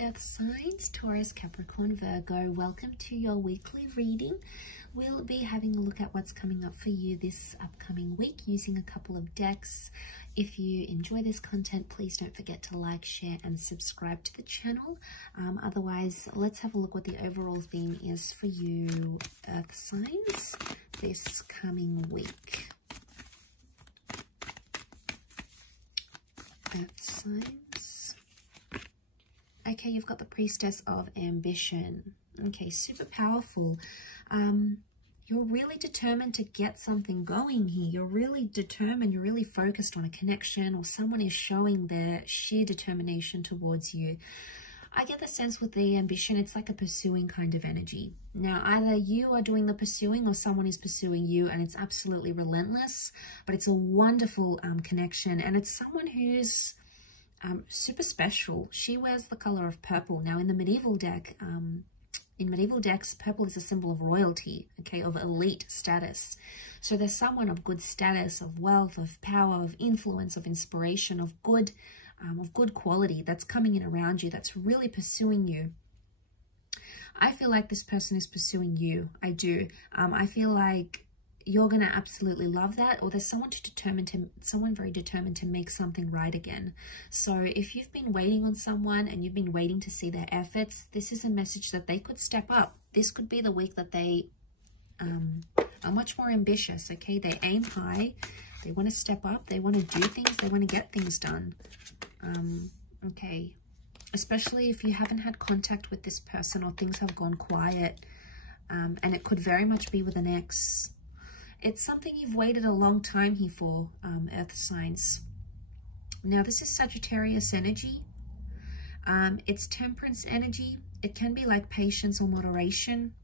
Earth signs, Taurus, Capricorn, Virgo. Welcome to your weekly reading. We'll be having a look at what's coming up for you this upcoming week using a couple of decks. If you enjoy this content, please don't forget to like, share, and subscribe to the channel. Otherwise, let's have a look what the overall theme is for you, Earth signs, this coming week. Earth signs. Okay, you've got the Priestess of Ambition. Okay, super powerful. You're really determined to get something going here. You're really determined, you're really focused on a connection, or someone is showing their sheer determination towards you. I get the sense with the ambition, it's like a pursuing kind of energy. Now, either you are doing the pursuing or someone is pursuing you, and it's absolutely relentless, but it's a wonderful connection, and it's someone who's super special. She wears the color of purple. Now, in the medieval deck, in medieval decks, purple is a symbol of royalty, okay, of elite status. So there's someone of good status, of wealth, of power, of influence, of inspiration, of good quality that's coming in around you, that's really pursuing you. I feel like this person is pursuing you. I do. I feel like you're going to absolutely love that, or there's someone very determined to make something right again. So if you've been waiting on someone and you've been waiting to see their efforts, this is a message that they could step up. This could be the week that they are much more ambitious, okay? They aim high, they want to step up, they want to do things, they want to get things done. Okay, especially if you haven't had contact with this person or things have gone quiet, and it could very much be with an ex. It's something you've waited a long time here for, Earth signs. Now, this is Sagittarius energy. It's Temperance energy. It can be like patience or moderation.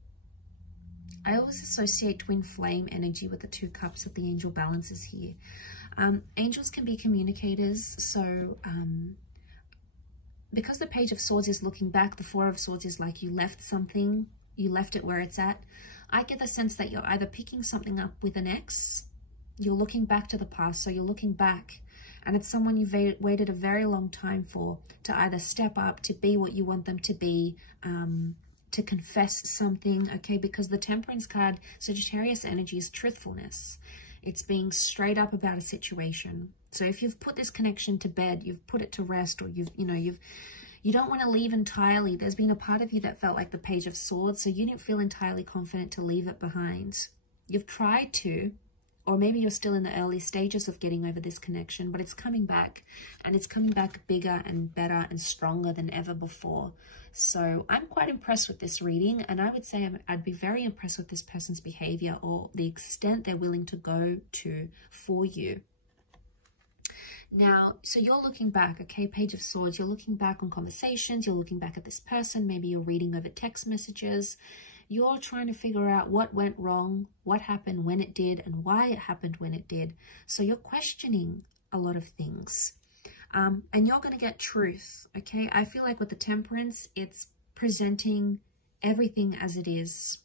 I always associate twin flame energy with the 2 cups that the angel balances here. Angels can be communicators. So because the Page of Swords is looking back, the 4 of Swords is like you left something, you left it where it's at. I get the sense that you're either picking something up with an ex, you're looking back to the past, so you're looking back, and it's someone you've waited a very long time for to either step up, to be what you want them to be, to confess something, okay? Because the Temperance card, Sagittarius energy, is truthfulness. It's being straight up about a situation. So if you've put this connection to bed, you've put it to rest, or you don't want to leave entirely. There's been a part of you that felt like the Page of Swords, so you didn't feel entirely confident to leave it behind. You've tried to, or maybe you're still in the early stages of getting over this connection, but it's coming back, and it's coming back bigger and better and stronger than ever before. So I'm quite impressed with this reading, and I would say I'd be very impressed with this person's behavior or the extent they're willing to go to for you. Now, so you're looking back, okay, Page of Swords, you're looking back on conversations, you're looking back at this person, maybe you're reading over text messages, you're trying to figure out what went wrong, what happened when it did, and why it happened when it did. So you're questioning a lot of things, and you're going to get truth, okay? I feel like with the Temperance, it's presenting everything as it is.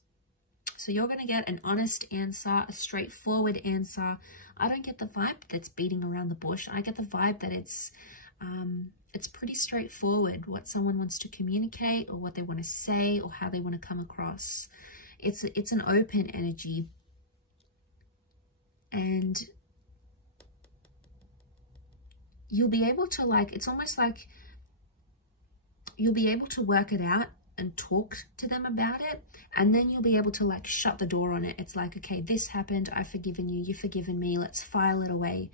So you're going to get an honest answer, a straightforward answer. I don't get the vibe that's beating around the bush. I get the vibe that it's pretty straightforward what someone wants to communicate, or what they want to say, or how they want to come across. It's an open energy, and you'll be able to, like, it's almost like you'll be able to work it out and talk to them about it, and then you'll be able to, like, shut the door on it. It's like, okay, this happened, I've forgiven you, you've forgiven me, let's file it away.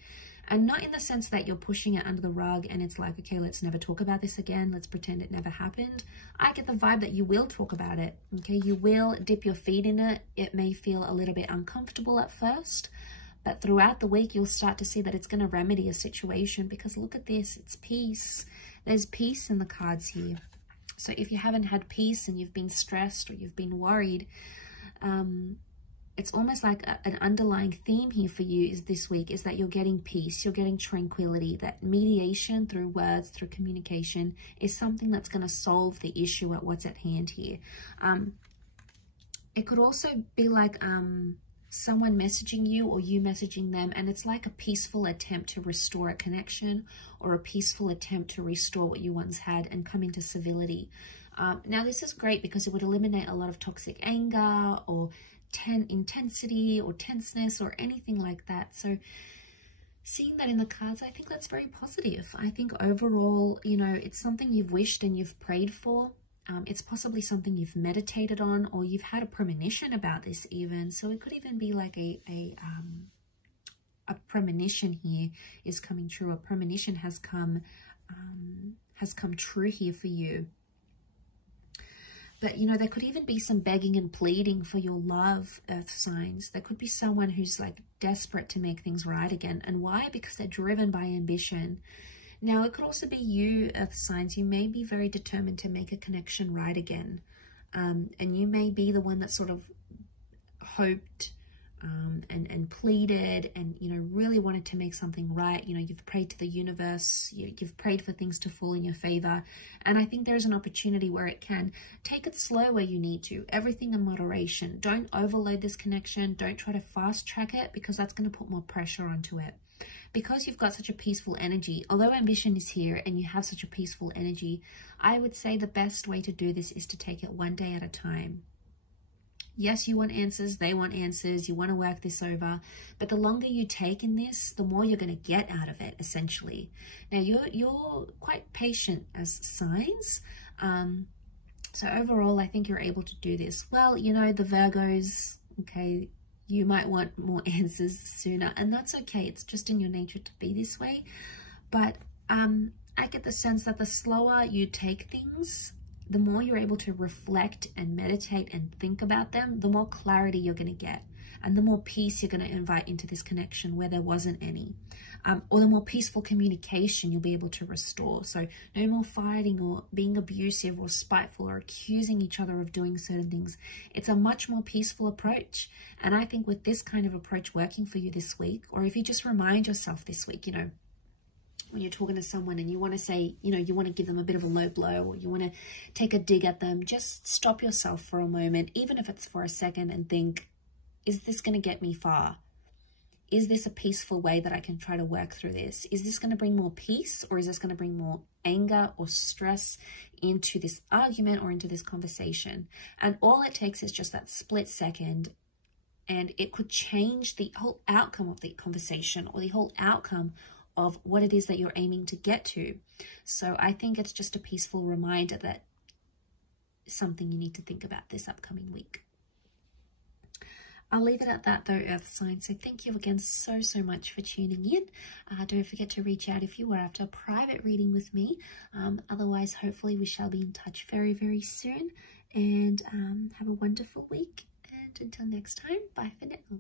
And not in the sense that you're pushing it under the rug and it's like, okay, let's never talk about this again, let's pretend it never happened. I get the vibe that you will talk about it, okay? You will dip your feet in it. It may feel a little bit uncomfortable at first, but throughout the week, you'll start to see that it's going to remedy a situation, because look at this, it's peace. There's peace in the cards here. So if you haven't had peace and you've been stressed or you've been worried, it's almost like an underlying theme here for you is this week is that you're getting peace, you're getting tranquility, that mediation through words, through communication is something that's going to solve the issue at what's at hand here. It could also be like someone messaging you or you messaging them, and it's like a peaceful attempt to restore a connection or a peaceful attempt to restore what you once had and come into civility. Now, this is great because it would eliminate a lot of toxic anger or intensity or tenseness or anything like that. So seeing that in the cards, I think that's very positive. I think overall, you know, it's something you've wished and you've prayed for. It's possibly something you've meditated on, or you've had a premonition about this even. So it could even be like a premonition here is coming true. A premonition has come true here for you. But, you know, there could even be some begging and pleading for your love, earth signs. There could be someone who's like desperate to make things right again. And why? Because they're driven by ambition. Now, it could also be you, earth signs. You may be very determined to make a connection right again. And you may be the one that sort of hoped and pleaded and, you know, really wanted to make something right. You know, you've prayed to the universe, you've prayed for things to fall in your favor. And I think there's an opportunity where it can. Take it slow where you need to, everything in moderation. Don't overload this connection. Don't try to fast track it, because that's going to put more pressure onto it. Because you've got such a peaceful energy, although ambition is here and you have such a peaceful energy, I would say the best way to do this is to take it one day at a time. Yes, you want answers, they want answers, you want to work this over, but the longer you take in this, the more you're going to get out of it, essentially. Now, you're quite patient as signs, so overall, I think you're able to do this. Well, you know, the Virgos, okay, you might want more answers sooner, and that's okay. It's just in your nature to be this way, but I get the sense that the slower you take things, the more you're able to reflect and meditate and think about them, the more clarity you're going to get, and the more peace you're going to invite into this connection where there wasn't any, or the more peaceful communication you'll be able to restore. So no more fighting or being abusive or spiteful or accusing each other of doing certain things. It's a much more peaceful approach. And I think with this kind of approach working for you this week, or if you just remind yourself this week, you know, when you're talking to someone and you want to say, you know, you want to give them a bit of a low blow, or you want to take a dig at them, just stop yourself for a moment, even if it's for a second, and think, is this going to get me far? Is this a peaceful way that I can try to work through this? Is this going to bring more peace, or is this going to bring more anger or stress into this argument or into this conversation? And all it takes is just that split second, and it could change the whole outcome of the conversation, or the whole outcome of what it is that you're aiming to get to. So I think it's just a peaceful reminder that something you need to think about this upcoming week. I'll leave it at that though, earth signs. So thank you again so much for tuning in. Don't forget to reach out if you are after a private reading with me. Otherwise, hopefully we shall be in touch very soon. And have a wonderful week. And until next time, bye for now.